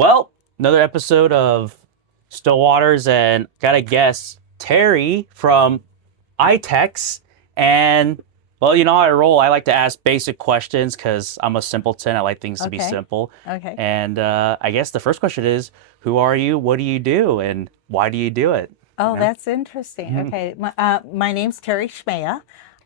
Well, another episode of Still Waters, and gotta guess Terry from Itex. And well, you know how I roll. I like to ask basic questions because I'm a simpleton. I like things to be Okay. simple. Okay. And I guess the first question is, who are you? What do you do? And why do you do it? You Oh, know? that's interesting. Okay. My name's Terry Schmea.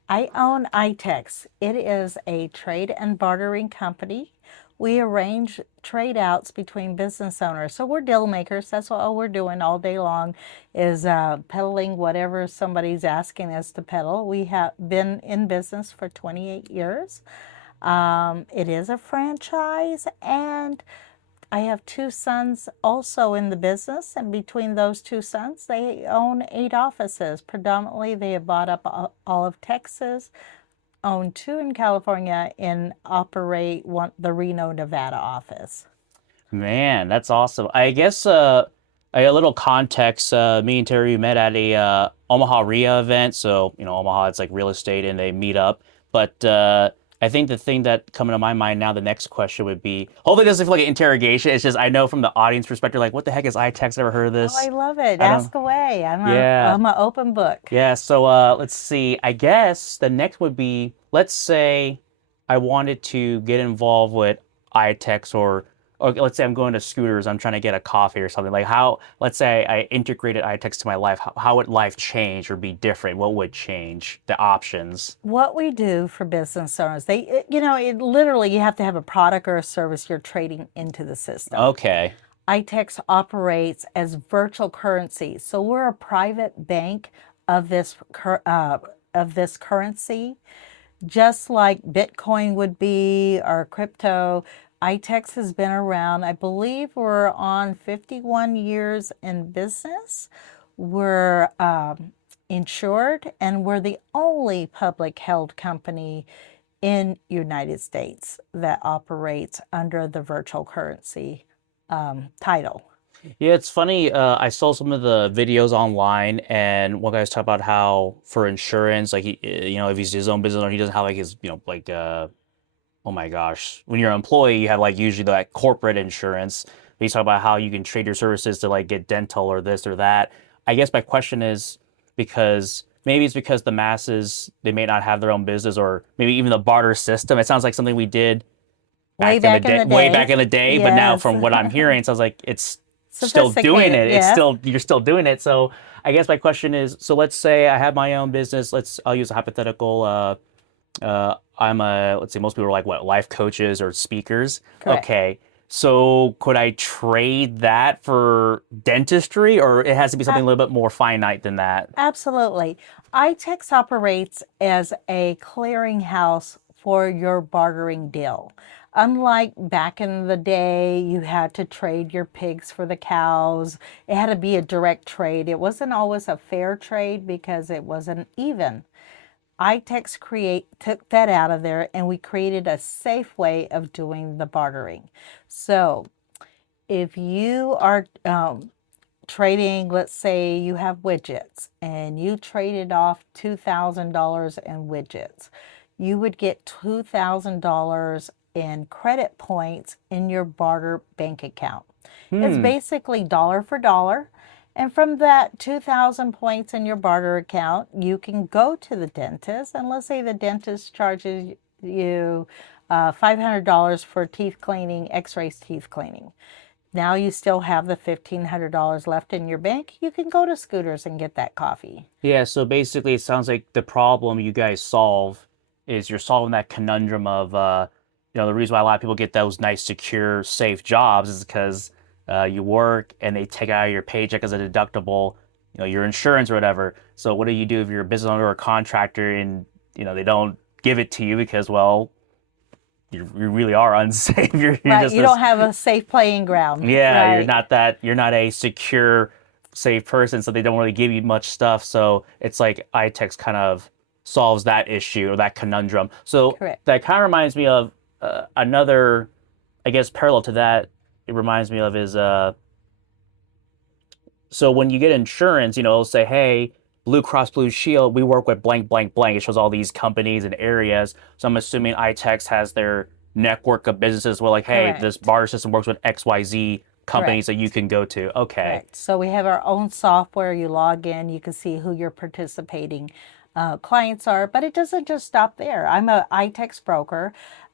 I own Itex. It is a trade and bartering company. We arrange trade outs between business owners. So we're deal makers. That's what all we're doing all day long is peddling whatever somebody's asking us to peddle. We have been in business for 28 years. It is a franchise, and I have two sons also in the business, and between those two sons, they own 8 offices. Predominantly, they have bought up all of Texas, own two in California, and operate the Reno, Nevada office. Man, that's awesome. I guess a little context. Me and Terry met at a Omaha RIA event. So Omaha, it's like real estate, and they meet up. But I think the thing that coming to my mind now, the next question would be, hopefully, it doesn't feel like an interrogation. It's just I know from the audience perspective, like, what the heck is iTex? Ever heard of Oh, I this? love it. I don't. Ask away. Yeah, I'm an open book. yeah. So let's see. I guess the next would be, let's say I wanted to get involved with iTex, or let's say I'm going to Scooters, I'm trying to get a coffee or something. Like how, let's say I integrated iTex to my life. How would life change or be different? What would change the options? What we do for business owners, it literally, you have to have a product or a service you're trading into the system. Okay. Itex operates as virtual currency. So we're a private bank of this currency, just like Bitcoin would be or crypto. Itex has been around. I believe we're on 51 years in business. We're insured, and we're the only public held company in United States that operates under the virtual currency title. Yeah, it's funny. I saw some of the videos online, and one guy's talking about how for insurance, like if he's his own business owner, he doesn't have like his, like oh my gosh, when you're an employee, you have like usually that corporate insurance. But he's talking about how you can trade your services to like get dental or this or that. I guess my question is because maybe it's because the masses they may not have their own business, or maybe even the barter system. It sounds like something we did Way back in the back in day, the way day. back in the day. But now, Yes. from what I'm hearing, it sounds like it's still doing Sophisticated, it. It's yeah. still you're still doing it. So I guess my question is: so let's say I have my own business. I'll use a hypothetical. I'm a let's say most people are like what life coaches or speakers. Correct. Okay, so could I trade that for dentistry, or it has to be something a little bit more finite than that? Absolutely. iTex operates as a clearinghouse for your bartering deal. Unlike back in the day, you had to trade your pigs for the cows. It had to be a direct trade. It wasn't always a fair trade because it wasn't even. Took that out of there, and we created a safe way of doing the bartering. So if you are trading, let's say you have widgets and you traded off $2,000 in widgets, you would get $2,000 in credit points in your barter bank account. It's Hmm. basically dollar for dollar. And from that 2,000 points in your barter account, you can go to the dentist. And let's say the dentist charges you $500 for teeth cleaning, x-rays teeth cleaning. Now you still have the $1,500 left in your bank. You can go to Scooters and get that coffee. Yeah, so basically it sounds like the problem you guys solve is you're solving that conundrum of the reason why a lot of people get those nice, secure, safe jobs is because you work and they take it out of your paycheck as a deductible, your insurance or whatever. So what do you do if you're a business owner or a contractor and they don't give it to you because, well, you really are unsafe. You're Right, just you this, don't have a safe playing ground. yeah, Right. you're not a secure, safe person, so they don't really give you much stuff. So it's like iTex kind of solves that issue or that conundrum. So Correct. that kind of reminds me of another, I guess, parallel to that. It reminds me of is so when you get insurance, it'll say, hey, Blue Cross Blue Shield, we work with blank, blank, blank. It shows all these companies and areas. So I'm assuming iTex has their network of businesses where like, hey, this Correct. barter system works with XYZ companies that you Correct. can go to. Okay. Correct. So we have our own software. You log in, you can see who your participating clients are, but it doesn't just stop there. I'm a Itex broker.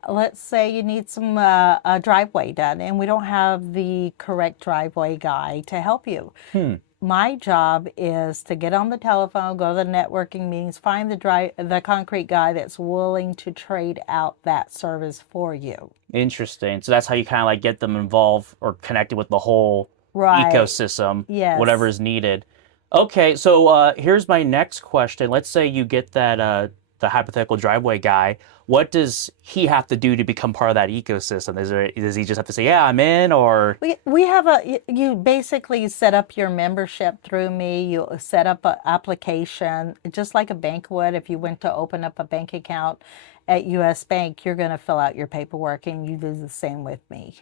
Let's say you need some a driveway done, and we don't have the correct driveway guy to help you. Hmm. My job is to get on the telephone, go to the networking meetings, find the concrete guy that's willing to trade out that service for you. Interesting. So that's how you kind of like get them involved or connected with the whole Right. ecosystem, whatever Yes. is needed. Okay, so here's my next question. Let's say you get that the hypothetical driveway guy. What does he have to do to become part of that ecosystem? Does he just have to say, "Yeah, I'm in," or We have you basically set up your membership through me. You set up an application just like a bank would. If you went to open up a bank account at US Bank, you're going to fill out your paperwork and you do the same with me.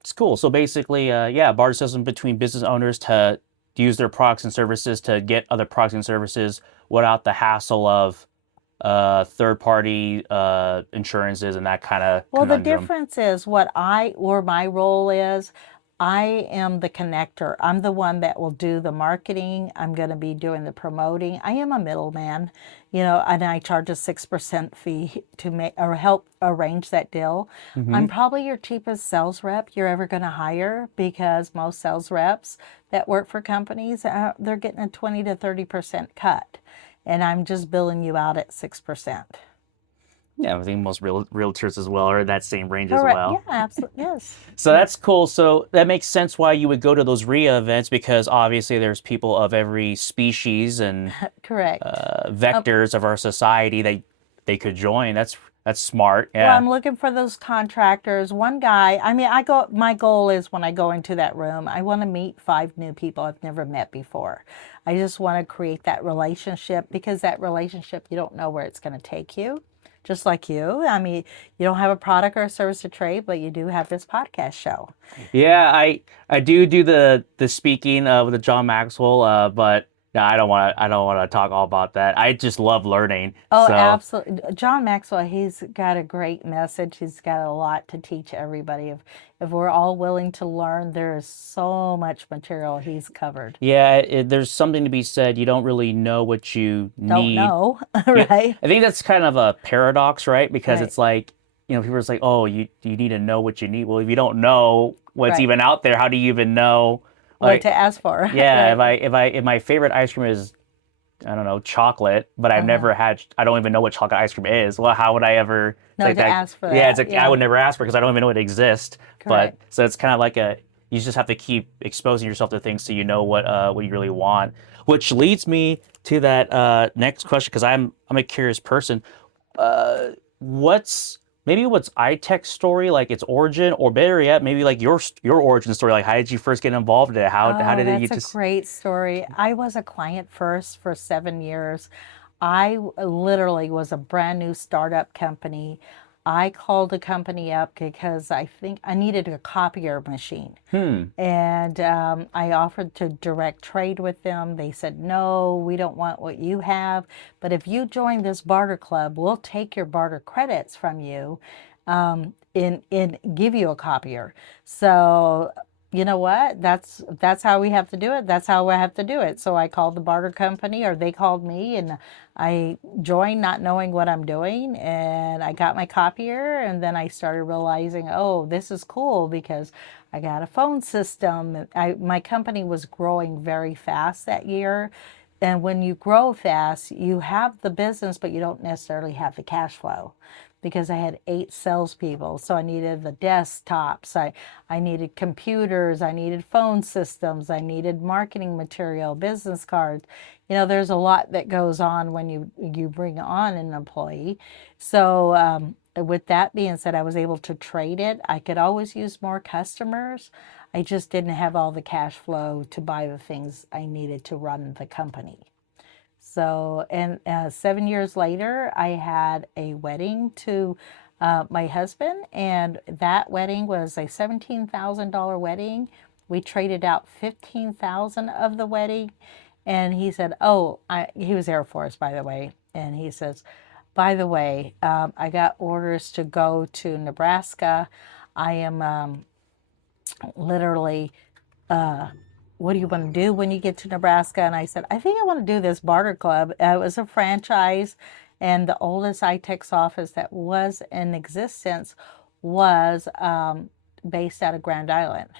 it's cool. So basically, yeah, barter system between business owners to use their products and services to get other products and services without the hassle of third party insurances and that kind of Well, the conundrum. difference is what I or my role is. I am the connector. I'm the one that will do the marketing. I'm going to be doing the promoting. I am a middleman, and I charge a 6% fee to make or help arrange that deal. Hmm. I'm probably your cheapest sales rep you're ever going to hire because most sales reps that work for companies, they're getting a 20 to 30% cut. And I'm just billing you out at 6%. Yeah, I think most realtors as well are in that same range as Correct. Yeah, well. absolutely. Yes. So Yeah. that's cool. So that makes sense why you would go to those RIA events because obviously there's people of every species and Correct. vectors of our society that they could join. That's smart. Well, Yeah. I'm looking for those contractors. One guy, I mean, my goal is when I go into that room, I want to meet 5 new people I've never met before. I just want to create that relationship because that relationship, you don't know where it's going to take you. Just like you. I mean, you don't have a product or a service to trade, but you do have this podcast show. Yeah, I do the speaking with the John Maxwell, but no, I don't want to talk all about that. I just love learning. Oh, So absolutely. John Maxwell, he's got a great message. He's got a lot to teach everybody. If we're all willing to learn, there is so much material he's covered. yeah, there's something to be said. You don't really know what you Don't need. know, Yeah, right? I think that's kind of a paradox, right? Because Right, it's like, people are just like, oh, you need to know what you need. Well, if you don't know what's right. even out there, how do you even know? What Like, to ask for, yeah, right? if my favorite ice cream is, I don't know, chocolate, but Uh-huh. I don't even know what chocolate ice cream is. Well, how would I ever, it's No, like to that? ask for Yeah, it's that. like, I Yeah, would never ask for because I don't even know it exists. But correct. so it's kind of like you just have to keep exposing yourself to things so you know what you really want. Which leads me to that next question because I'm a curious person. What's what's iTech's story, like its origin, or better yet, maybe like your origin story, like how did you first get involved in it? How Oh, did it you that's a just great story. I was a client first for 7 years. Literally was a brand new startup company. I called the company up because I think I needed a copier machine. hmm. And I offered to direct trade with them. They said, no, we don't want what you have. But if you join this barter club, we'll take your barter credits from you and give you a copier. So you know what? That's how we have to do it. That's how I have to do it. So I called the barter company, or they called me, and I joined not knowing what I'm doing, and I got my copier, and then I started realizing, oh, this is cool because I got a phone system. My company was growing very fast that year. And when you grow fast, you have the business, but you don't necessarily have the cash flow because I had 8 salespeople. So I needed the desktops, I needed computers, I needed phone systems, I needed marketing material, business cards. There's a lot that goes on when you bring on an employee. So with that being said, I was able to trade it. I could always use more customers. I just didn't have all the cash flow to buy the things I needed to run the company. So, and 7 years later, I had a wedding to my husband, and that wedding was a $17,000 wedding. We traded out 15,000 of the wedding, and he said, "Oh, he was Air Force, by the way," and he says, "By the way, I got orders to go to Nebraska. I am literally what do you want to do when you get to Nebraska? And I said, I think I want to do this barter club. It was a franchise, and the oldest Itex office that was in existence was based out of Grand Island.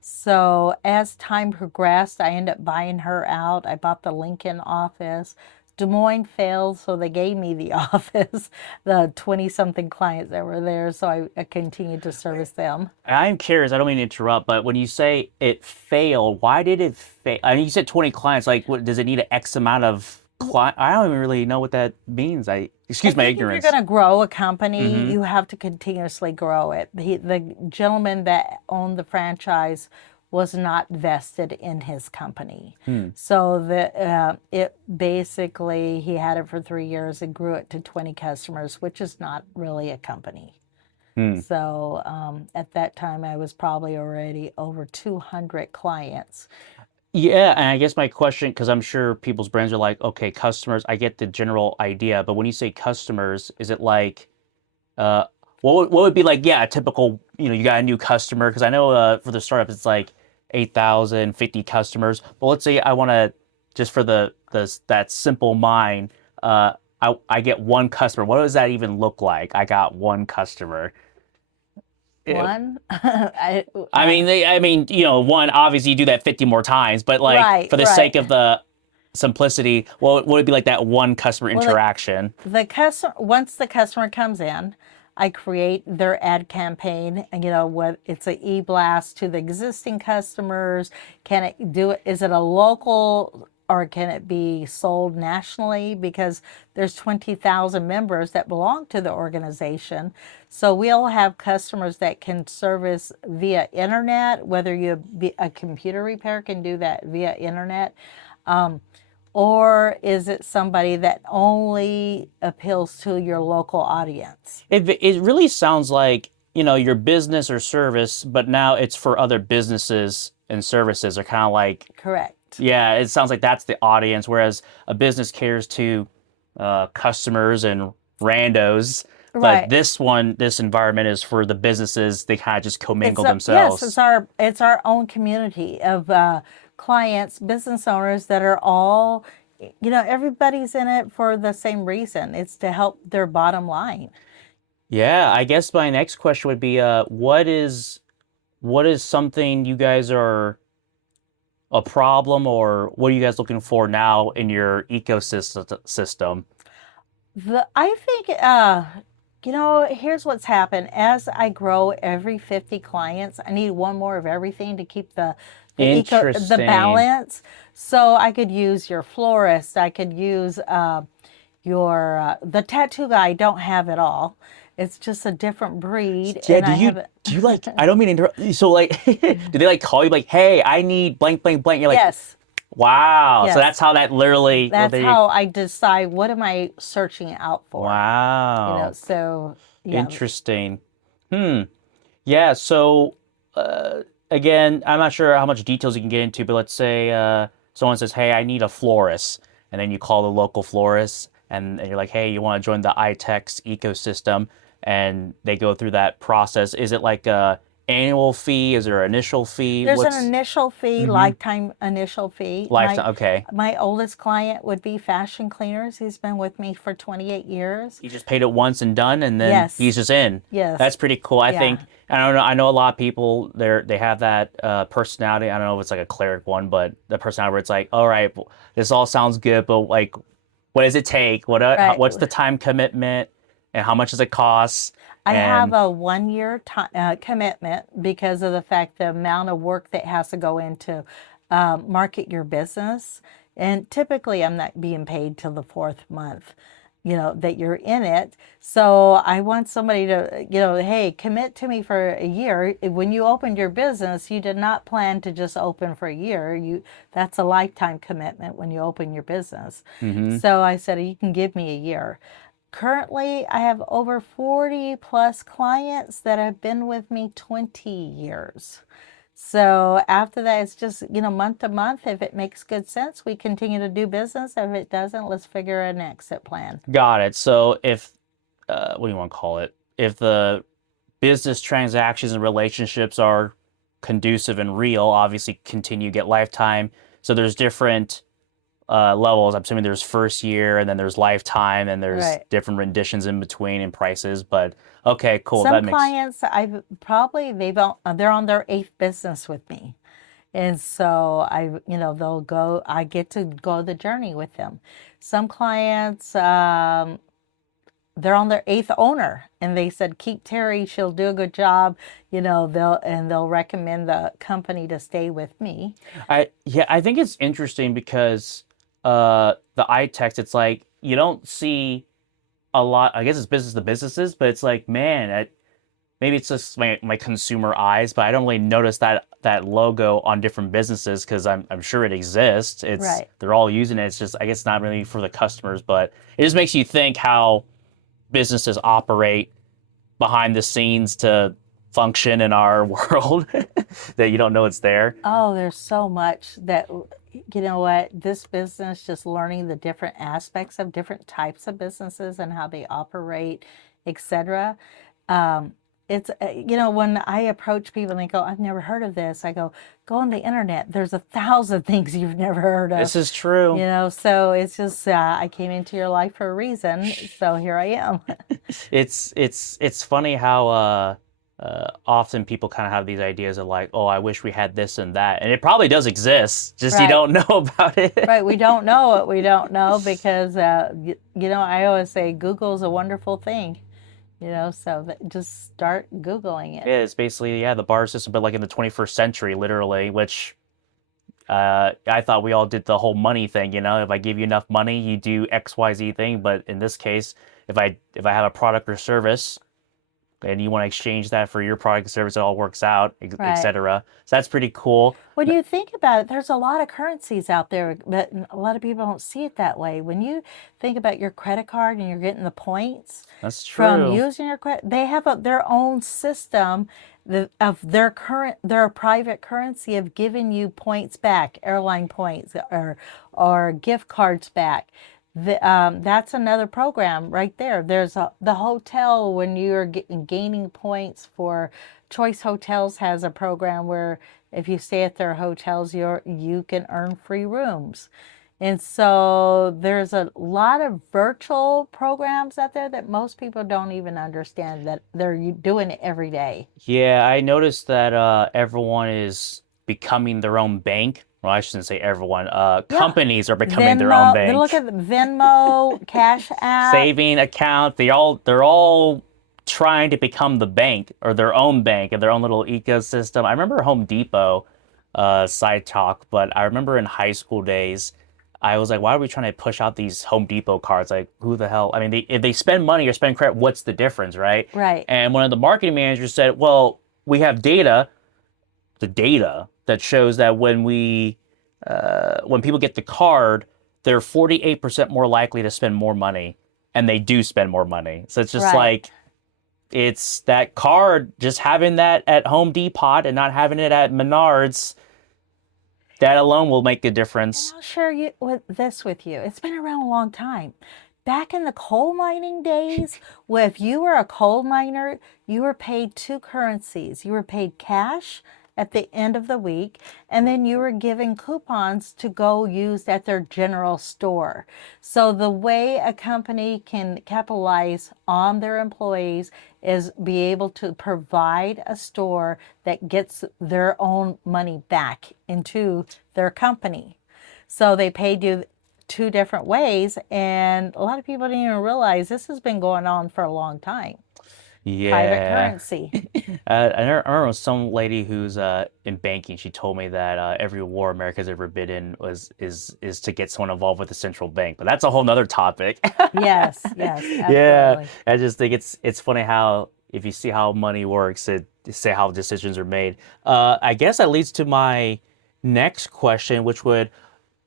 So as time progressed, I ended up buying her out. I bought the Lincoln office. Des Moines failed, so they gave me the office, the 20 something clients that were there. So I continued to service them. I'm curious, I don't mean to interrupt, but when you say it failed, why did it fail? I mean, you said 20 clients, like what does it need an X amount of client? I don't even really know what that means. I Excuse my think if you're ignorance. going to grow a company, Mm-hmm. you have to continuously grow it. The gentleman that owned the franchise was not vested in his company. Hmm. So it basically, he had it for 3 years and grew it to 20 customers, which is not really a company. Hmm. So at that time, I was probably already over 200 clients. Yeah, and I guess my question, because I'm sure people's brains are like, okay, customers, I get the general idea, but when you say customers, is it like, uh, what would be like, yeah, a typical, you got a new customer, because I know for the startup it's like 8,000, 50 customers, but let's say I want to, just for that simple mind, I get one customer. What does that even look like? I got one customer. It, One, I mean, one, obviously you do that 50 more times, but like right, for the right. sake of the simplicity, what would it be like that one customer Well, interaction? the customer, once the customer comes in, I create their ad campaign, and what it's an e-blast to the existing customers. Can it do it? Is it a local or can it be sold nationally? Because there's 20,000 members that belong to the organization. So we'll have customers that can service via internet, whether you be a computer repair can do that via internet. Or is it somebody that only appeals to your local audience? It really sounds like, your business or service, but now it's for other businesses and services are kind of like, Correct. yeah, it sounds like that's the audience, whereas a business caters to customers and randos. But Right. this environment is for the businesses. They kind of just It's commingle yes, it's themselves. our own community of clients, business owners that are all, everybody's in it for the same reason. It's to help their bottom line. Yeah, I guess my next question would be, what is something you guys are a problem, or what are you guys looking for now in your ecosystem? I think, here's what's happened. As I grow every 50 clients, I need one more of everything to keep the Interesting. balance. So I could use your florist. I could use the tattoo guy. I don't have it all. It's just a different breed, Yeah, and I have it. do you like, I don't mean to interrupt. So like, do they like call you like, hey, I need blank, blank, blank? You're like, Yes, wow. So yes. that's how that literally, well, That's how I decide what am I searching out for. wow. So yeah, Interesting. Hmm. Yeah, so again, I'm not sure how much details you can get into, but let's say someone says, "Hey, I need a florist," and then you call the local florist, and you're like, "Hey, you want to join the iTex ecosystem?" And they go through that process. Is it like a annual fee? Is there an initial fee? there's an What's initial fee, mm-hmm. lifetime initial fee. My Lifetime? Okay, my oldest client would be Fashion Cleaners. He's been with me for 28 years. he just paid it once and done, and then he's Yes, just in. yes, That's pretty cool. I yeah, think I don't know. I know a lot of people they have that personality. I don't know if it's like a cleric one, but the personality where it's like, all right, this all sounds good, but like, what does it take? right. What's the time commitment, and how much does it cost? I have And a 1 year commitment because of the fact the amount of work that has to go into market your business. And typically, I'm not being paid till the fourth month, that you're in it. So I want somebody to, hey, commit to me for a year. When you opened your business, you did not plan to just open for a year. That's a lifetime commitment when you open your business. hmm So I said, you can give me a year. Currently, I have over 40 plus clients that have been with me 20 years. So after that, it's just, month to month. If it makes good sense, we continue to do business. If it doesn't, let's figure an exit plan. got it. So if what do you want to call it? If the business transactions and relationships are conducive and real, obviously continue get lifetime. So there's different levels. I'm assuming there's first year and then there's lifetime and there's Right. different renditions in between and prices. But okay, cool. Some That makes clients, I've probably they're on their eighth business with me. And so they'll go, I get to go the journey with them. Some clients, they're on their eighth owner and they said, keep Terry, she'll do a good job. They'll recommend the company to stay with me. I think it's interesting because the Itex, it's like you don't see a lot. I guess it's business to businesses, but it's like, man, maybe it's just my consumer eyes, but I don't really notice that logo on different businesses because I'm sure it exists. It's Right. they're all using it. It's just I guess not really for the customers, but it just makes you think how businesses operate behind the scenes to function in our world that you don't know it's there. Oh, there's so much that, you know what, this business, just learning the different aspects of different types of businesses and how they operate, etc. Um, when I approach people and they go, I've never heard of this, I go on the internet. There's 1,000 things you've never heard of. This is true. So it's just, I came into your life for a reason. So here I am. It's funny how often people kind of have these ideas of like, oh, I wish we had this and that, and it probably does exist, just you Right. don't know about it. Right. We don't know what we don't know because, I always say Google's a wonderful thing, so just start Googling it. Yeah, it's basically the bar system, but like in the 21st century, literally, which I thought we all did the whole money thing. If I give you enough money, you do XYZ thing. But in this case, if I have a product or service and you want to exchange that for your product and service, it all works out, Right. etc. So that's pretty cool. When you think about it, there's a lot of currencies out there, but a lot of people don't see it that way. When you think about your credit card and you're getting the points That's from true. using your credit, they have their own system of their private currency of giving you points back, airline points or gift cards back. That's another program right there. The hotel when you're gaining points for Choice Hotels has a program where if you stay at their hotels, you can earn free rooms. And so there's a lot of virtual programs out there that most people don't even understand that they're doing it every day. Yeah, I noticed that everyone is becoming their own bank. Well, I shouldn't say everyone. Yeah. Companies are becoming their own Venmo, look bank. at the Venmo, Cash App. Saving account. They're all trying to become the bank or their own bank and their own little ecosystem. I remember Home Depot, side talk, but I remember in high school days, I was like, why are we trying to push out these Home Depot cards? Like, who the hell? I mean, if they spend money or spend credit, what's the difference, right? Right. And one of the marketing managers said, well, we have the data that shows that when people get the card, they're 48% more likely to spend more money, and they do spend more money. So it's just Right. like it's that card, just having that at Home Depot and not having it at Menards, that alone will make a difference. I'll share with you. It's been around a long time. Back in the coal mining days, if you were a coal miner, you were paid two currencies. You were paid cash at the end of the week, and then you were given coupons to go use at their general store. So the way a company can capitalize on their employees is be able to provide a store that gets their own money back into their company. So they paid you two different ways, and a lot of people didn't even realize this has been going on for a long time. Private Yeah. currency. I remember some lady who's in banking. She told me that every war America's ever been in is to get someone involved with the central bank. But that's a whole nother topic. Yes, yes, Yeah, absolutely. I just think it's funny how if you see how money works, it say how decisions are made. I guess that leads to my next question, which would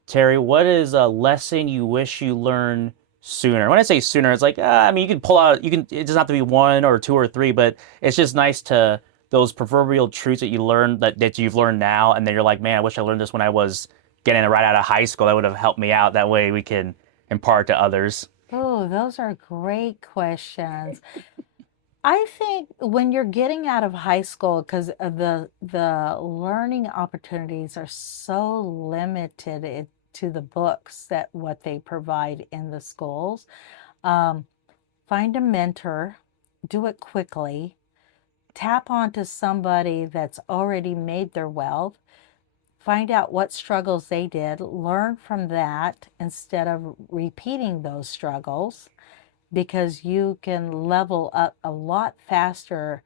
Terry, what is a lesson you wish you learned sooner? When I say sooner, it's like, I mean, you can pull out, it doesn't have to be one or two or three, but it's just nice to, those proverbial truths that you learn, that you've learned now, and then you're like, man, I wish I learned this when I was getting it right out of high school. That would have helped me out. That way we can impart to others. Oh, those are great questions. I think when you're getting out of high school, because the learning opportunities are so limited to the books that what they provide in the schools, um, find a mentor, do it quickly, tap onto somebody that's already made their wealth, find out what struggles they did, learn from that instead of repeating those struggles, because you can level up a lot faster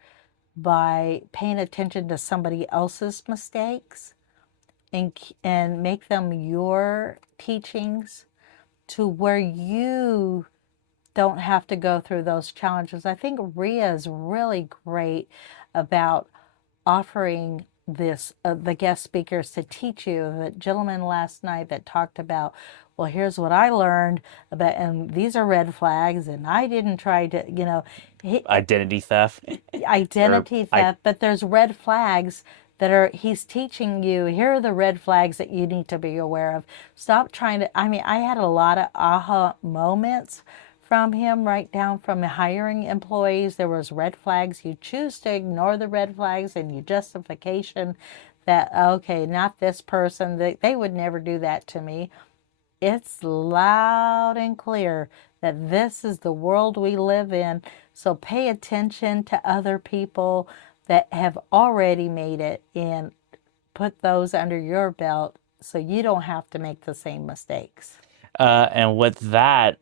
by paying attention to somebody else's mistakes and make them your teachings to where you don't have to go through those challenges. I think Ria is really great about offering this the guest speakers to teach you. The gentleman last night that talked about, well, here's what I learned about, and these are red flags, and I didn't try to, he, Identity theft, or identity theft, but there's red flags that are he's teaching you. Here are the red flags that you need to be aware of. Stop trying to, I mean, I had a lot of aha moments from him, right down from hiring employees. There was red flags. You choose to ignore the red flags and you justification that, okay, not this person, they would never do that to me. It's loud and clear that this is the world we live in. So pay attention to other people that have already made it and put those under your belt so you don't have to make the same mistakes. and with that,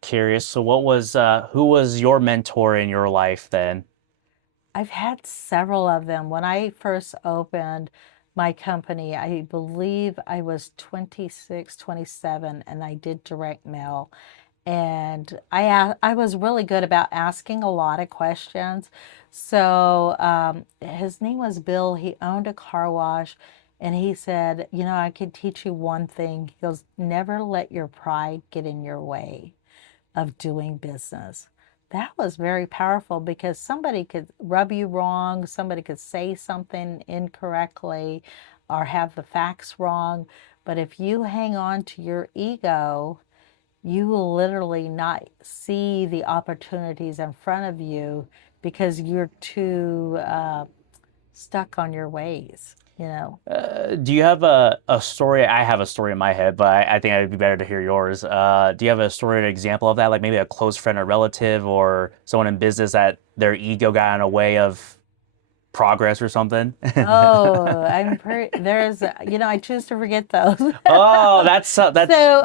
curious. So, who was your mentor in your life then? I've had several of them. When I first opened my company, I believe I was 26, 27, and I did direct mail. And I was really good about asking a lot of questions. So his name was Bill. He owned a car wash. And he said, I could teach you one thing. He goes, never let your pride get in your way of doing business. That was very powerful because somebody could rub you wrong, somebody could say something incorrectly or have the facts wrong. But if you hang on to your ego, you will literally not see the opportunities in front of you because you're too stuck on your ways. Do you have a story? I have a story in my head, but I think it'd be better to hear yours. Do you have a story or an example of that? Like maybe a close friend or relative or someone in business that their ego got in the way of progress or something? Oh, I choose to forget those. Oh,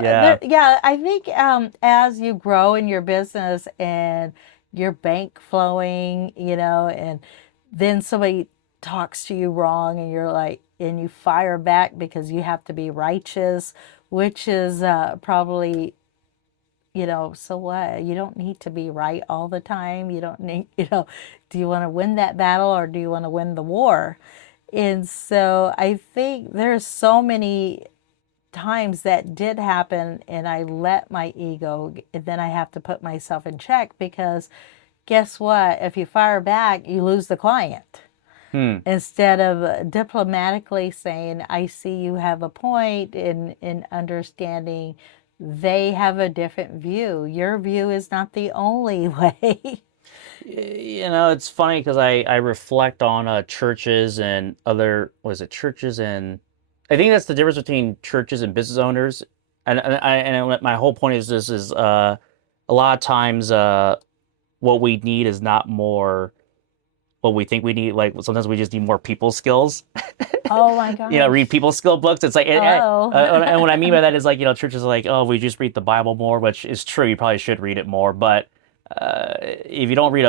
yeah. Yeah, I think as you grow in your business and your bank flowing, and then somebody talks to you wrong and you're like, and you fire back because you have to be righteous, which is probably, so what? You don't need to be right all the time. You don't need, do you want to win that battle or do you want to win the war? And so I think there's so many times that did happen and I let my ego, and then I have to put myself in check because guess what? If you fire back, you lose the client. Hmm. Instead of diplomatically saying, I see you have a point in understanding they have a different view. Your view is not the only way. It's funny because I reflect on churches and other, was it churches and I think that's the difference between churches and business owners. And my whole point is this is a lot of times what we need is not more what we think we need. Like sometimes we just need more people skills. Oh my Read gosh. people skill books. It's like, Oh. and what I mean by that is like, churches are like, oh, we just read the Bible more, which is true. You probably should read it more. But if you don't read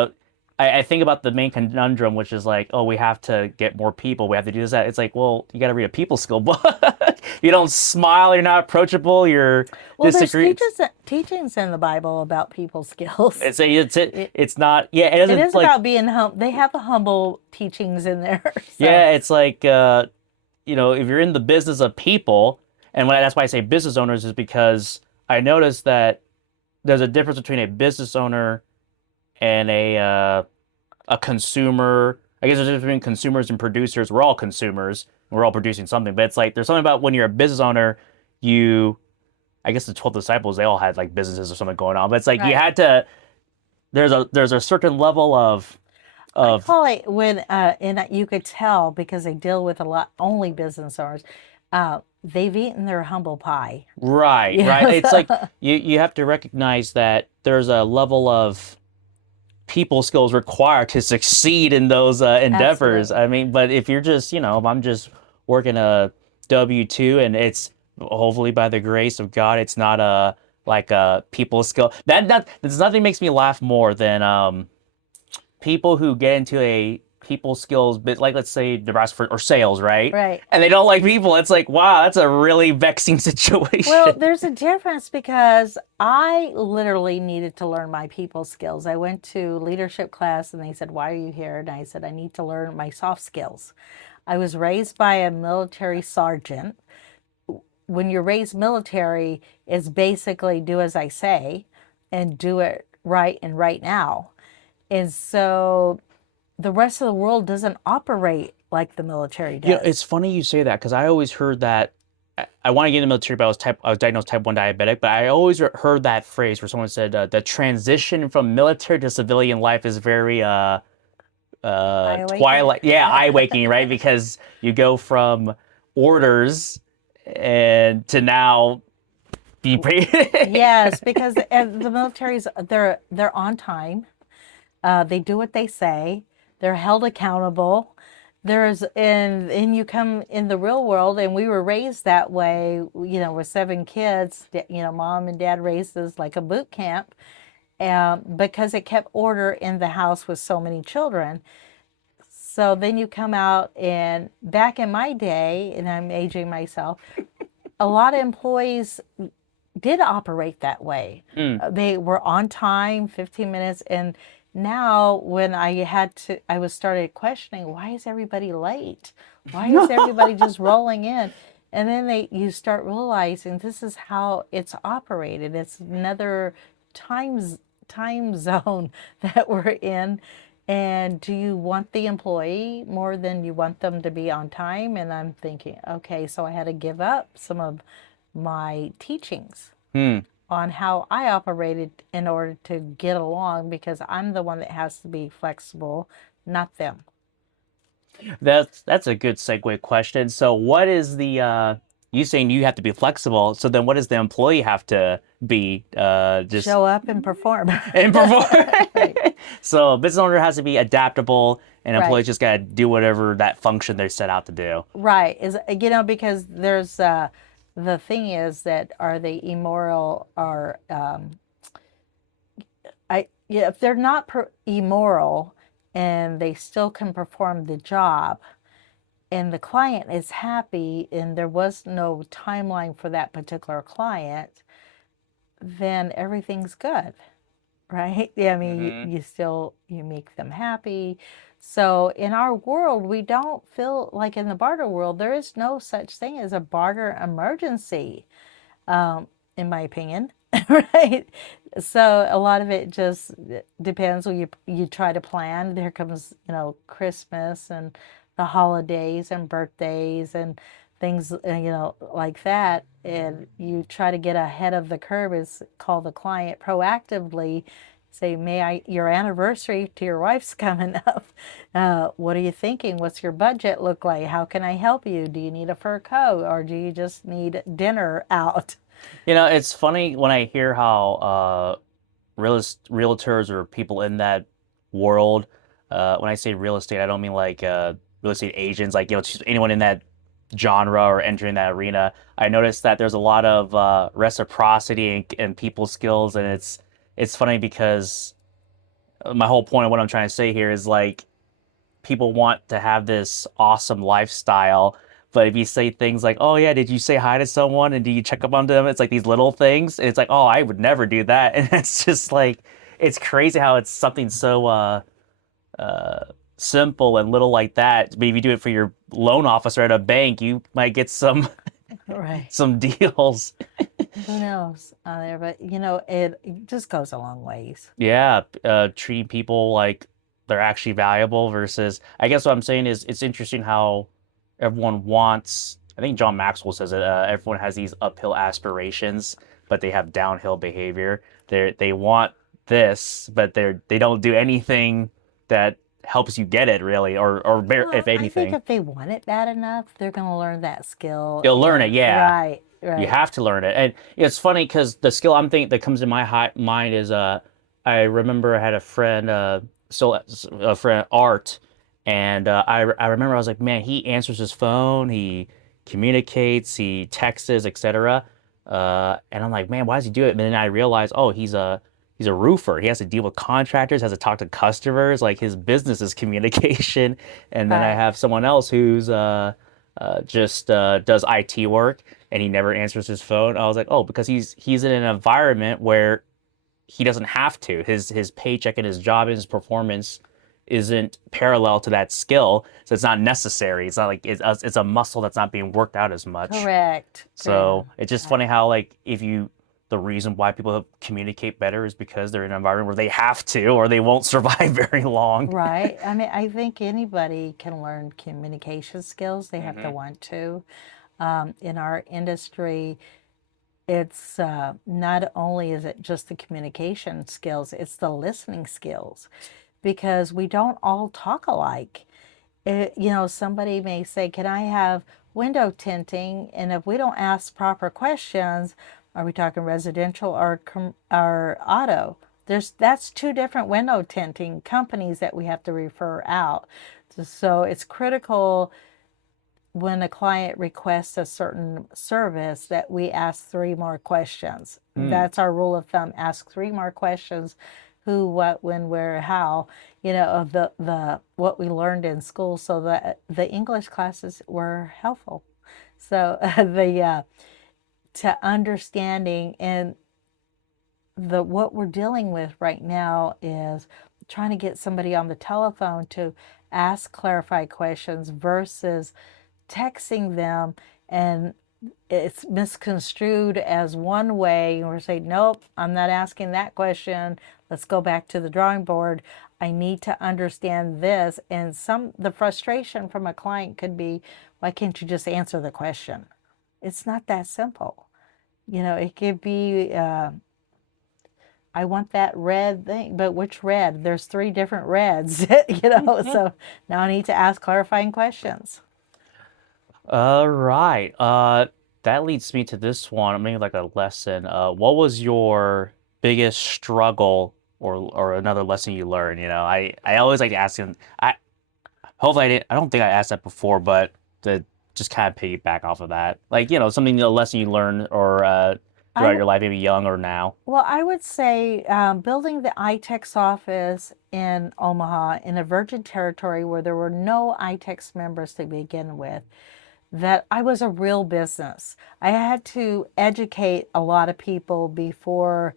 I think about the main conundrum, which is like, oh, we have to get more people. We have to do this, that. It's like, well, you got to read a people skill book. You don't smile. You're not approachable. You're Well, there's disagree. teachings in the Bible about people skills. It's not. Yeah, it It doesn't is like. about being humble. They have humble teachings in there. So, Yeah, it's like if you're in the business of people, and that's why I say business owners is because I noticed that there's a difference between a business owner and a consumer. I guess there's a difference between consumers and producers. We're all consumers. We're all producing something, but it's like there's something about when you're a business owner, I guess the 12 disciples, they all had like businesses or something going on, but it's like you right. had to there's a certain level I of call it when, and you could tell because they deal with a lot only business owners. They've eaten their humble pie. right. Yes. It's like you have to recognize that there's a level of people skills required to succeed in those endeavors. Absolutely. I mean, but if you're just, if I'm just working a W-2 and it's hopefully by the grace of God, it's not a like a people skill. That there's nothing makes me laugh more than people who get into a people skills bit like let's say Nebraska or sales, right? Right. And they don't like people. It's like, wow, that's a really vexing Well, situation. there's a difference because I literally needed to learn my people skills. I went to leadership class and they said, "Why are you here?" And I said, "I need to learn my soft skills." I was raised by a military sergeant. When you're raised military, it's basically do as I say and do it right and right now. And so the rest of the world doesn't operate like the military It's does. funny you say that because I always heard that I want to get in the military, but I was diagnosed type 1 diabetic. But I always heard that phrase where someone said the transition from military to civilian life is very I awaken. twilight, yeah, eye waking, right? Because you go from orders and to now be Yes, because the military's they're on time. They do what they say. They're held accountable. And you come in the real world, and we were raised that way. With 7 kids. Mom and dad raised us like a boot camp, because it kept order in the house with so many children. So then you come out, and back in my day, and I'm aging myself, a lot of employees did operate that way. Mm. They were on time, 15 minutes. And now when I was started questioning, why is everybody late? Why is everybody just rolling in? And then you start realizing this is how it's operated. It's another time, time zone that we're in. And do you want the employee more than you want them to be on time? And I'm thinking, okay, so I had to give up some of my teachings Hmm. on how I operated in order to get along because I'm the one that has to be flexible, not them. That's a good segue question. So what is the you saying you have to be flexible, so then what does the employee have to be just Show up and perform. and perform? Right. So business owner has to be adaptable and Right. employees just gotta do whatever that function they're set out to do. Right. Because there's the thing is that are they immoral or yeah, if they're not immoral and they still can perform the job and the client is happy and there was no timeline for that particular client, then everything's good, right? Yeah, I mean, Hmm. you still you make them happy. So in our world, we don't feel like in the barter world, there is no such thing as a barter emergency, in my opinion, right? So a lot of it just depends when you try to plan. There comes, Christmas and the holidays and birthdays and things, like that. And you try to get ahead of the curve is call the client proactively. Say, your anniversary to your wife's coming up. What are you thinking? What's your budget look like? How can I help you? Do you need a fur coat or do you just need dinner out? It's funny when I hear how realtors or people in that world, when I say real estate, I don't mean like real estate agents, like just anyone in that genre or entering that arena. I noticed that there's a lot of reciprocity and people skills, and it's funny because my whole point of what I'm trying to say here is like people want to have this awesome lifestyle. But if you say things like, "Oh yeah, did you say hi to someone and do you check up on them?" It's like these little things. And it's like, "Oh, I would never do that." And it's just like it's crazy how it's something so uh simple and little like that. Maybe you do it for your loan officer at a bank, you might get some Right. some deals. Who knows on there, but it just goes a long ways. Yeah, treating people like they're actually valuable versus I guess what I'm saying is it's interesting how everyone wants, I think John Maxwell says it, everyone has these uphill aspirations, but they have downhill behavior. They want this, but they don't do anything that helps you get it really, or Well, if I think anything, if they want it bad enough, they're going to learn that skill. you'll learn it. And Yeah, right, you right, have to learn it. And it's funny because the skill I'm thinking that comes to my mind is I remember I had a friend still a friend Art, and I remember I was like, man, he answers his phone, he communicates, he texts, etc. And I'm like, man, why does he do it? And then I realized, oh, he's a roofer. He has to deal with contractors, has to talk to customers. Like his business is communication. And then I right. have someone else who's just does IT work and he never answers his phone. I was like, oh, because he's in an environment where he doesn't have to. His paycheck and his job and his performance isn't parallel to that skill, so it's not necessary. It's not like it's a muscle that's not being worked out as much. Correct. So it's just Right. funny how like if you the reason why people communicate better is because they're in an environment where they have to or they won't survive very long. Right. I mean, I think anybody can learn communication skills. They have to Hmm. want to. In our industry, it's not only is it just the communication skills, it's the listening skills because we don't all talk alike. Somebody may say, "Can I have window tinting?" And if we don't ask proper questions, are we talking residential or auto? That's two different window tinting companies that we have to refer out. So it's critical when a client requests a certain service that we ask three more questions. Hmm. That's our rule of thumb. Ask three more questions: who, what, when, where, how, of the what we learned in school, so that the English classes were helpful. So the to understanding and the what we're dealing with right now is trying to get somebody on the telephone to ask clarified questions versus texting them, and it's misconstrued as one way, and we're saying, nope, I'm not asking that question. Let's go back to the drawing board. I need to understand this. And the frustration from a client could be, why can't you just answer the question? It's not that simple. It could be, I want that red thing, but which red? There's three different reds, so now I need to ask clarifying questions. All right. That leads me to this one. Maybe like a lesson. What was your biggest struggle or another lesson you learned? I always like to ask him. Hopefully I didn't. I don't think I asked that before, but to just kind of piggyback off of that, like something a lesson you learned or throughout I your life, maybe young or now. Well, I would say building the Itex office in Omaha in a virgin territory where there were no Itex members to begin with, that I was a real business. I had to educate a lot of people before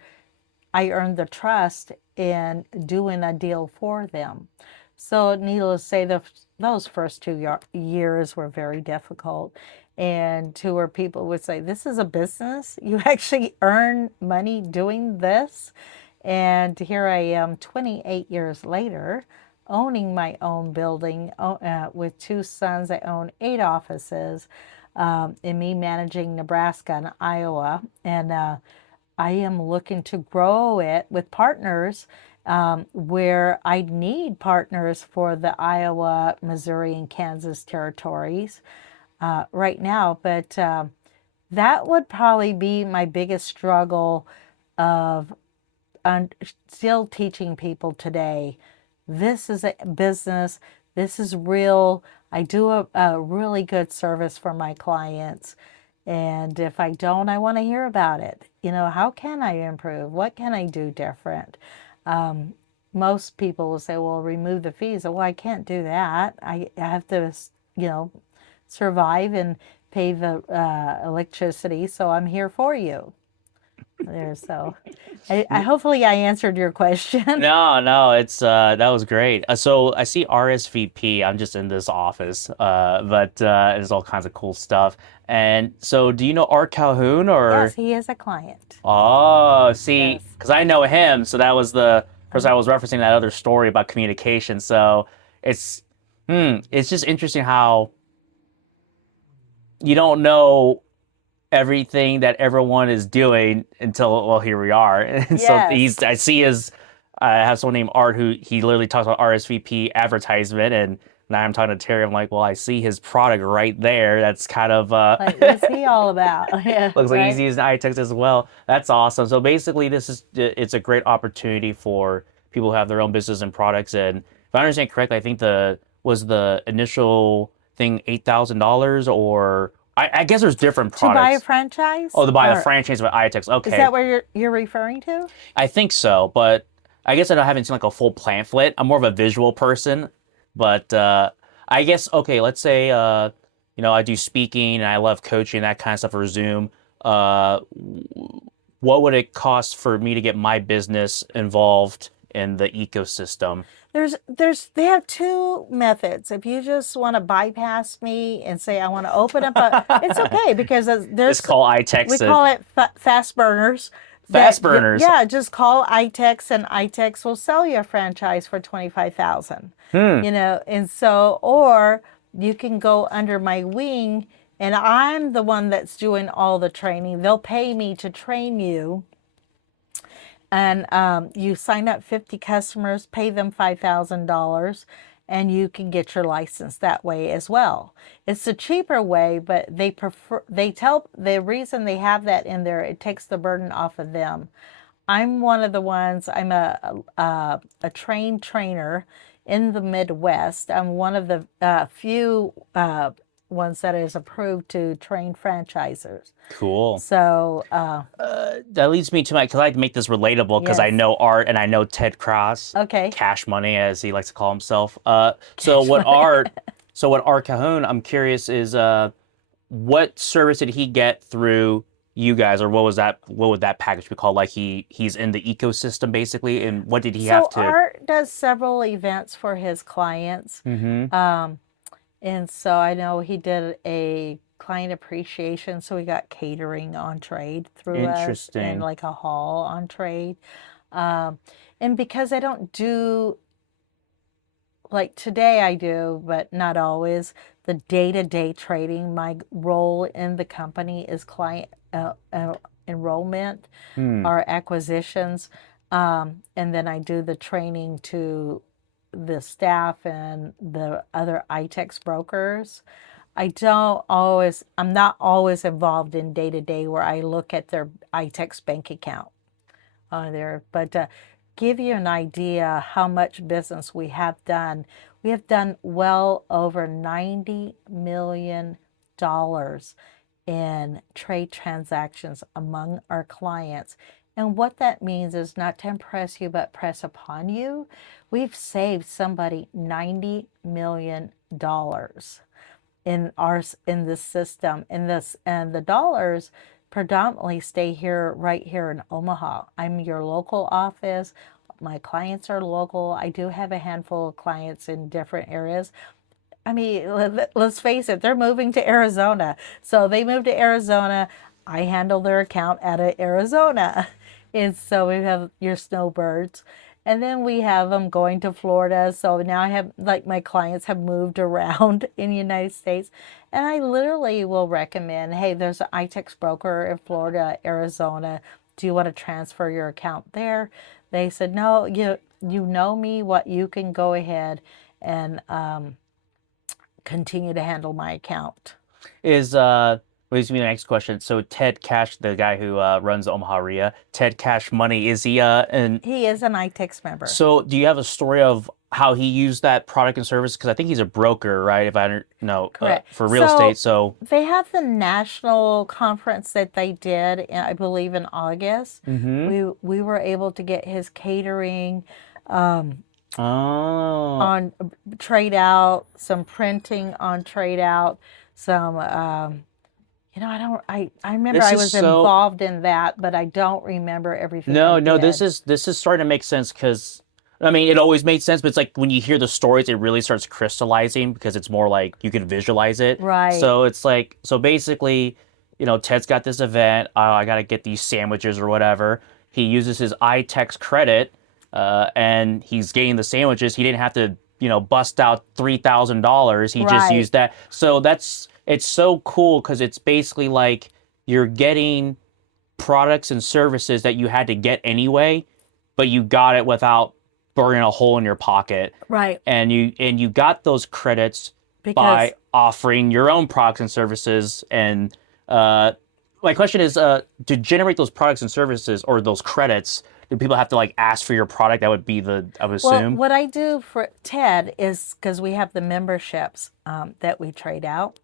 I earned the trust in doing a deal for them. So, needless to say, those first 2 years were very difficult. And to where people would say, "This is a business. You actually earn money doing this." And here I am, 28 years later, owning my own building with two sons. I own 8 offices, and me managing Nebraska and Iowa. And I am looking to grow it with partners where I need partners for the Iowa, Missouri, and Kansas territories right now. But that would probably be my biggest struggle of still teaching people today. This is a business. This is real. I do a really good service for my clients. And if I don't, I want to hear about it. How can I improve? What can I do different? Most people will say, well, remove the fees. Well, I can't do that. I have to, you know, survive and pay the electricity. So I'm here for you. So I hopefully I answered your question. No, no, it's that was great. So I see RSVP. I'm just in this office, but there's all kinds of cool stuff. And so, do you know Art Calhoun Yes, or? he is a client. Oh, see, Yes. because I know him, so that was the person I was referencing that other story about communication. So it's it's just interesting how you don't know everything that everyone is doing until well here we are. And so Yes. I see his I have someone named Art who he literally talks about RSVP advertisement, and now I'm talking to Terry. I'm like, well, I see his product right there. That's kind of Like, what's he all about? Yeah, looks like he's right. using iText as well. That's awesome. So basically, it's a great opportunity for people who have their own business and products. And if I understand correctly, I think the initial thing $8,000, or I guess there's different To buy a products. Oh, franchise, to buy the or franchise with iText. is Okay, that what you're referring to? I think so, but I guess I haven't seen like a full pamphlet. I'm more of a visual person, but I guess okay. Let's say I do speaking and I love coaching that kind of stuff for Zoom. Uh, what would it cost for me to get my business involved in the ecosystem? They have two methods. If you just want to bypass me and say I want to open up a, it's okay because It's called we iText call it fast burners. Fast Burners. Yeah, just call Itex and Itex will sell you a franchise for 25,000. Hmm. And so or you can go under my wing and I'm the one that's doing all the training. They'll pay me to train you and you sign up 50 customers, pay them $5,000, and you can get your license that way as well. It's a cheaper way, but they tell the reason they have that in there, it takes the burden off of them. I'm one of the ones, I'm a trained trainer in the Midwest. I'm one of the few ones that is approved to train franchisers. Cool. So, That leads me to because I like to make this relatable because I yes. know Art and I know Ted Cross, Okay. Cash Money as he likes to call himself. Cash money. So what Art Cahoon, I'm curious is what service did he get through you guys, or what was that? What would that package be called? Like he's in the ecosystem basically, and what did he have So to? Art does several events for his clients. Mm-hmm. And so I know he did a client appreciation, so we got catering on trade through us and Interesting. like a hall on trade. Um, and because I don't do like today I do, but not always, the day-to-day trading, my role in the company is client enrollment Hmm. or acquisitions. And then I do the training to the staff and the other ITEX brokers. I'm not always involved in day to day where I look at their ITEX bank account on there, but give you an idea how much business we have done. We have done well over $90 million in trade transactions among our clients. And what that means is not to impress you, but press upon you. We've saved somebody $90 million in this system. And the dollars predominantly stay here right here in Omaha. I'm your local office. My clients are local. I do have a handful of clients in different areas. I mean, let's face it, they're moving to Arizona. So they moved to Arizona. I handle their account out of Arizona. And so we have your snowbirds. And then we have them going to Florida. So now I have, like, my clients have moved around in the United States. And I literally will recommend, hey, there's an iTex broker in Florida, Arizona. Do you want to transfer your account there? They said, no, you know me, what you can go ahead and continue to handle my account. Is leads me to the next question. So Ted Cash, the guy who runs Omaha RIA, Ted Cash Money, is he and He is an iTex member. so do you have a story of how he used that product and service? Because I think he's a broker, right? If I don't know, Correct. for real estate. So They have the national conference that they did, I believe, in August. mm-hmm. We were able to get his catering Oh, on trade out, some printing on trade out, some I remember this I is was so involved in that, but I don't remember everything I no. did. This is starting to make sense because I mean it always made sense, but it's like when you hear the stories, it really starts crystallizing because it's more like you can visualize it. Right. So it's like so basically, Ted's got this event. Oh, I got to get these sandwiches or whatever. He uses his iTex credit, and he's getting the sandwiches. He didn't have to, bust out $3,000. He just Right. used that. So it's so cool because it's basically like you're getting products and services that you had to get anyway but you got it without burning a hole in your pocket. Right. And you got those credits Because by offering your own products and services. And uh, my question is, to generate those products and services or those credits, do people have to like ask for your product? That would be I would Well, assume. what I do for TED is because we have the memberships that we trade out.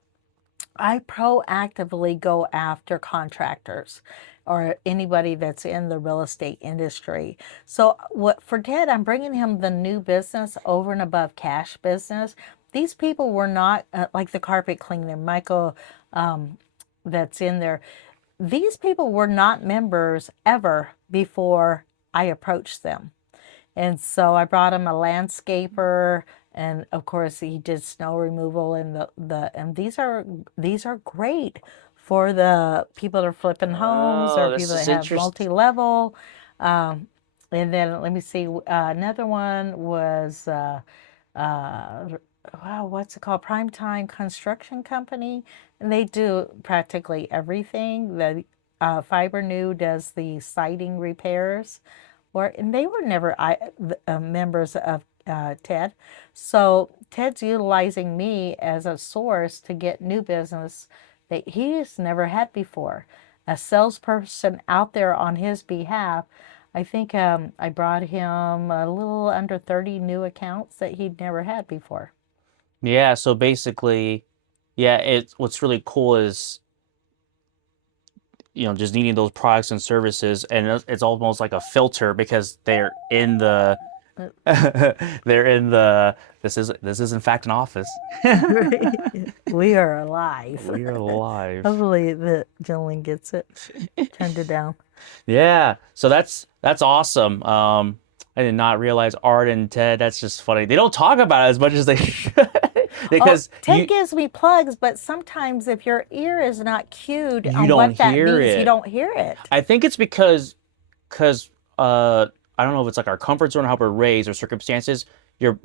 I proactively go after contractors or anybody that's in the real estate industry. So what for Ted, I'm bringing him the new business over and above cash business. These people were not like the carpet cleaner, Michael, that's in there. These people were not members ever before I approached them. And so I brought him a landscaper, and of course he did snow removal, and and these are great for the people that are flipping homes or Oh, this people that is have interesting. multi-level. Um, and then let me see, another one was uh, wow, what's it called? Primetime Construction Company, and they do practically everything. The Fiber New does the siding repairs, or and they were never members of TED. So Ted's utilizing me as a source to get new business that he's never had before. A salesperson out there on his behalf. I think I brought him a little under 30 new accounts that he'd never had before. Yeah, so basically, yeah, what's really cool is, just needing those products and services, and it's almost like a filter because Uh, they're in the this is in fact an office. we are alive. We are live. Hopefully the gentleman gets it. Turned it down. Yeah, so that's awesome. I did not realize Art and Ted. That's just funny. They don't talk about it as much as they should Oh, because Ted gives me plugs, but sometimes if your ear is not cued you on don't what that hear means, you it. don't hear it. I think it's because I don't know if it's like our comfort zone, how we're raised, or circumstances.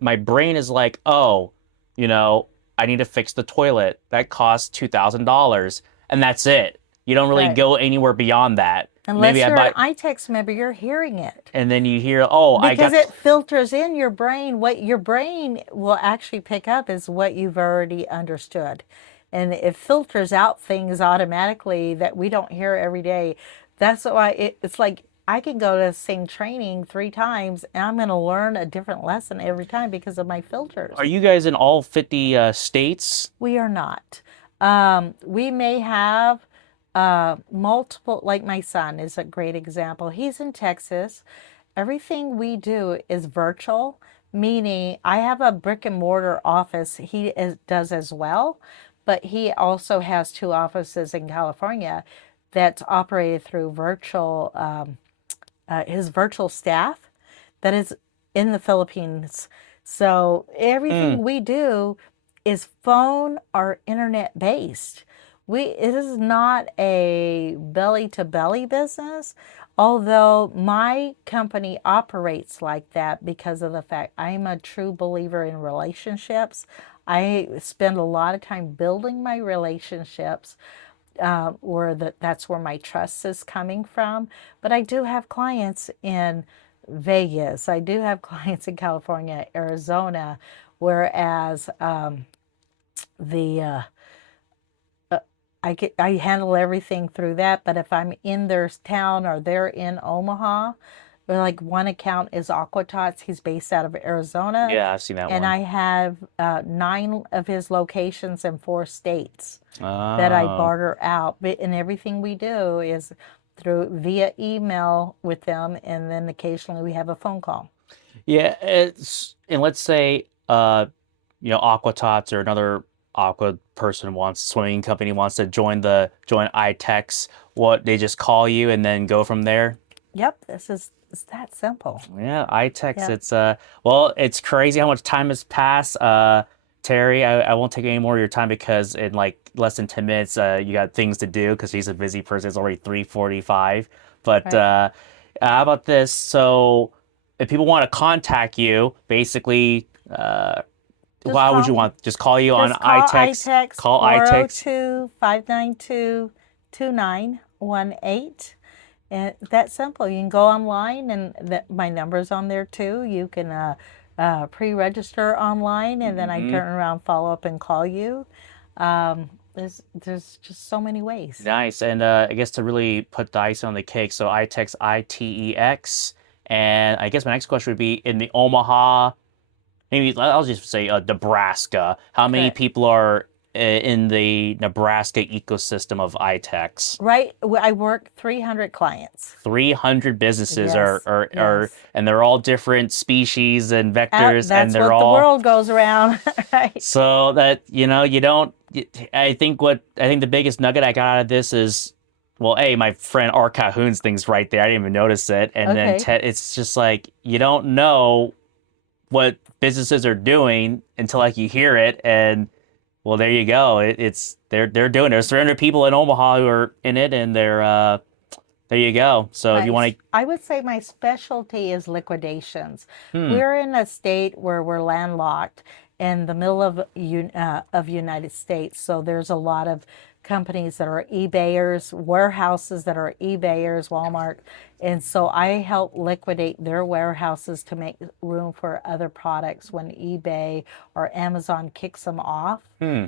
My brain is like, oh, you know, I need to fix the toilet. That costs $2,000, and that's it. You don't really Right. go anywhere beyond that. Maybe Unless I you're an buy, Itex member, you're hearing it. and then you hear, oh, I Because got. it filters in your brain. What your brain will actually pick up is what you've already understood. And it filters out things automatically that we don't hear every day. That's why it's like I can go to the same training 3 times and I'm going to learn a different lesson every time because of my Are filters. you guys in all 50 states? We are not. We may have multiple, like my son is a great example. He's in Texas. Everything we do is virtual, meaning I have a brick and mortar office. Does as well, but he also has 2 offices in California that's operated through his virtual staff that is in the Philippines. So Mm. everything we do is phone or internet based. It is not a belly to belly business, although my company operates like that because of the fact I'm a true believer in relationships. I spend a lot of time building my relationships that's where my trust is coming from. But I do have clients in Vegas. I do have clients in California, Arizona, whereas the I handle everything through that. But if I'm in their town or they're in Omaha, like one account is Aquatots. He's based out of Arizona, Yeah, I've seen that and one. I have 9 of his locations in 4 states that I Oh. barter out. And everything we do is through via email with them, and then occasionally we have a phone call. Yeah, and let's say Aqua Tots or another aqua person swimming company wants to join Itex. What, they just call you and then go from there? Yep, it's that simple. Yeah, Itex. Yep. It's crazy how much time has passed. Terry, I won't take any more of your time because in like less than 10 minutes, you got things to do because he's a busy person. It's already 3:45. But Right. how about this? So if people want to contact you, basically, Just why would call you want? Just call you on just call iText. iText Call iText. 402-592-2918. And that's simple. You can go online, and my number's on there too. You can pre-register online, and then I Hmm. turn around, follow up, and call you. There's just so many ways. Nice. And I guess to really put the icing on the cake, so Itex, Itex. And I guess my next question would be in the Omaha, maybe I'll just say Nebraska. How many Okay. people are in the Nebraska ecosystem of Itex? Right. I work 300 clients. 300 businesses Yes. Yes. and they're all different species and vectors, and That's they're what the all world goes around, right? so that, you don't, I think the biggest nugget I got out of this is, well, A, my friend R. Cahoon's thing's right there. I didn't even notice it. And then Okay. Ted, it's just like, you don't know what businesses are doing until like you hear it. And well, there you go. They're doing it. There's 300 people in Omaha who are in it, and there you go. So if you want I would say my specialty is liquidations. to, We're in a state where we're landlocked in the middle of United States, so there's a lot of companies that are eBayers, warehouses that are eBayers, Walmart, and so I help liquidate their warehouses to make room for other products when eBay or Amazon kicks them off. hmm.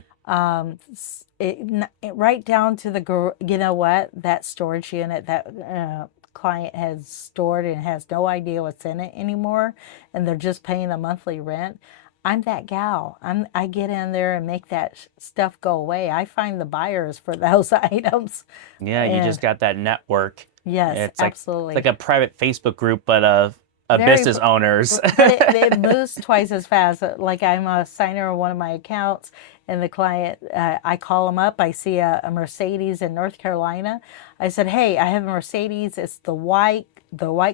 Right down to you know what, that storage unit that client has stored and has no idea what's in it anymore, and they're just paying a monthly rent. I'm that gal. I get in there and make that stuff go away. I find the buyers for those items. Yeah, you And just got that network. yes, It's like absolutely. a private Facebook group, but of Very, business owners. but it moves twice as fast. Like I'm a signer of one of my accounts, and the client, I call him up. I see a Mercedes in North Carolina. I said, "Hey, I have a Mercedes. It's the white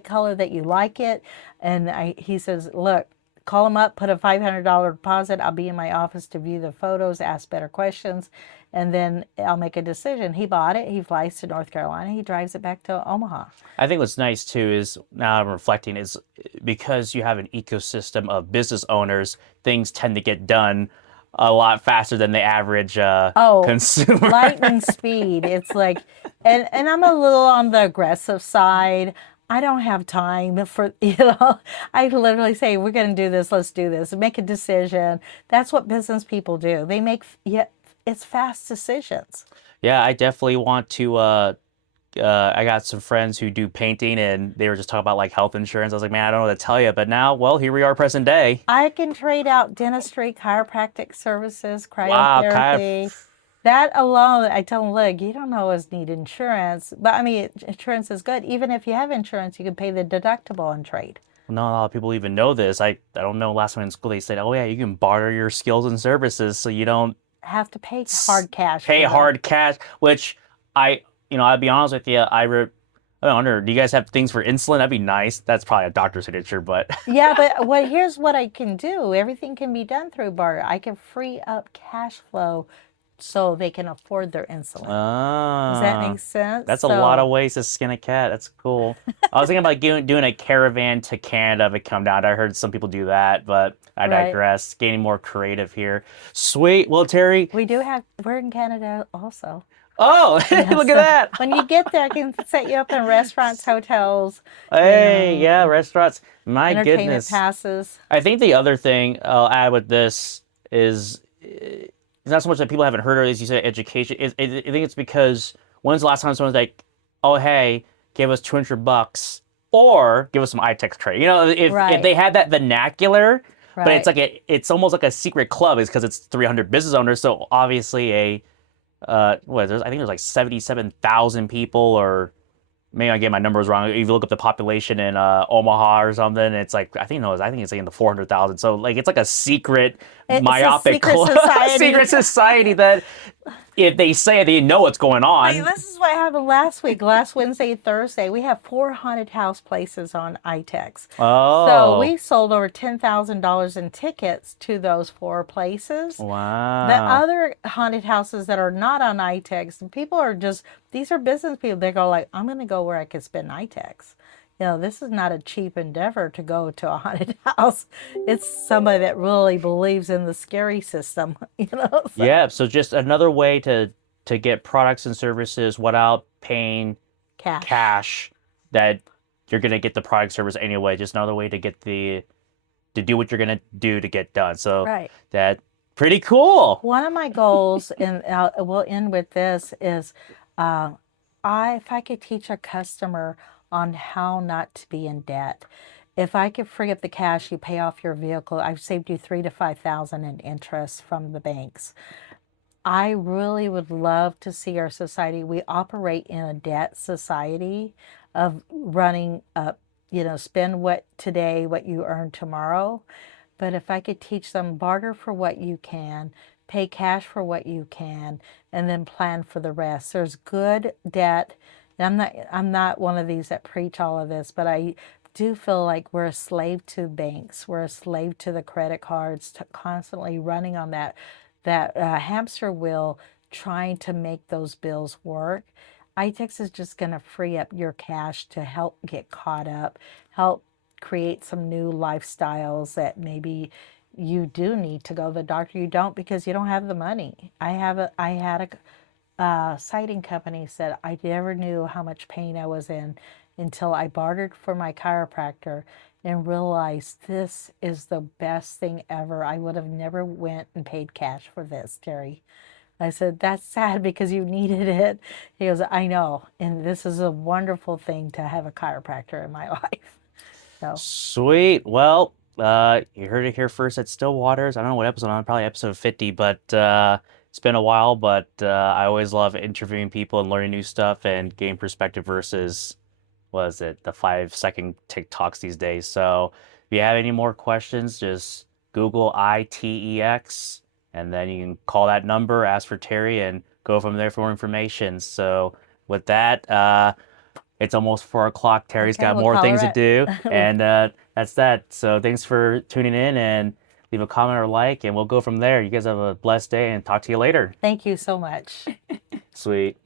color that you like it." And he says, "Look, call him up. Put a $500 deposit. I'll be in my office to view the photos, ask better questions, and then I'll make a decision." He bought it. He flies to North Carolina. He drives it back to Omaha. I think what's nice too is now I'm reflecting is because you have an ecosystem of business owners, things tend to get done a lot faster than the average Oh, consumer. lightning speed. It's like, and I'm a little on the aggressive side. I don't have time for, I literally say, we're going to do this, let's do this, make a decision. That's what business people do. They make, yeah, it's fast decisions. Yeah, I definitely want to. I got some friends who do painting, and they were just talking about like health insurance. I was like, man, I don't know what to tell you, but now, well, here we are, present day. I can trade out dentistry, chiropractic services, Wow, kind cryotherapy. That alone, I tell them, look, you don't always need insurance, but I mean, insurance is good. Even if you have insurance, you can pay the deductible and trade. not a lot of people even know this. I don't know. Last time in school, they said, oh yeah, you can barter your skills and services, so you don't Have to pay hard cash pay for them. hard cash. Which I'll be honest with you, I wonder, do you guys have things for insulin? That'd be nice. That's probably a doctor's signature, but Yeah, but here's what I can do. Everything can be done through barter. I can free up cash flow so they can afford their insulin. Does that ah, make sense? that's a lot of So, ways to skin a cat. That's cool. I was thinking about doing a caravan to Canada if it come down. I heard some people do that, but I right. digress. Getting more creative here. Sweet. Well, Terry. We're in Canada also. Oh, Yeah, look at so that. when you get there, I can set you up in restaurants, hotels, Hey, yeah, restaurants. My entertainment goodness. passes. I think the other thing I'll add with this is it's not so much that people haven't heard of it, as you said, education. I think it's because when's the last time someone's like, oh, hey, give us $200 or give us some iTex trade? If Right, they had that vernacular, but it's right. like it's almost like a secret club, is because it's 300 business owners. So obviously I think there's like 77,000 people, or maybe I get my numbers wrong. If you look up the population in Omaha or something, it's like I think it's like in the 400,000. So like it's like a secret It's a myopic secret society. secret society that if they say it, they know what's going Like, on. this is what happened last week, last Wednesday, Thursday. We have 400 house places on iTex. So Oh, we sold over $10,000 in tickets to those four places. The wow. other haunted houses that are not on iTex, people are just, these are business people. They go like, I'm going to go where I can spend iTex. This is not a cheap endeavor to go to a haunted house. It's somebody that really believes in the scary system, so Yeah, so just another way to get products and services without paying cash. cash that you're gonna get the product service anyway. Just another way to get the to do what you're gonna do to get done. So Right. that pretty cool. One of my goals, and we'll end with this, is uh, if I could teach a customer on how not to be in debt. If I could free up the cash, you pay off your vehicle. I've saved you 3 to 5 thousand in interest from the banks. I really would love to see our society. We operate in a debt society of running up, spend what today, what you earn tomorrow. But if I could teach them barter for what you can, pay cash for what you can, and then plan for the rest. There's good debt. And I'm not one of these that preach all of this, but I do feel like we're a slave to banks. We're a slave to the credit cards, to constantly running on that hamster wheel, trying to make those bills work. Itex is just going to free up your cash to help get caught up, help create some new lifestyles that maybe you do need to go to the doctor. You don't because you don't have the money. I had a siding company said I never knew how much pain I was in until I bartered for my chiropractor and realized this is the best thing ever. I would have never went and paid cash for this, Terry. I said, that's sad because you needed it. He goes, I know. And this is a wonderful thing to have a chiropractor in my life. So, Sweet. Well, you heard it here first at Stillwaters. I don't know what episode I'm probably episode 50, but it's been a while, but I always love interviewing people and learning new stuff and getting perspective versus was it the 5 second TikToks these days. So if you have any more questions, just Google ITEX and then you can call that number, ask for Terry, and go from there for more information. So with that, it's almost 4 o'clock. Terry's okay, got we'll more call things to her do, at. and that's that. So thanks for tuning in and leave a comment or like, and we'll go from there. You guys have a blessed day and talk to you later. Thank you so much. Sweet.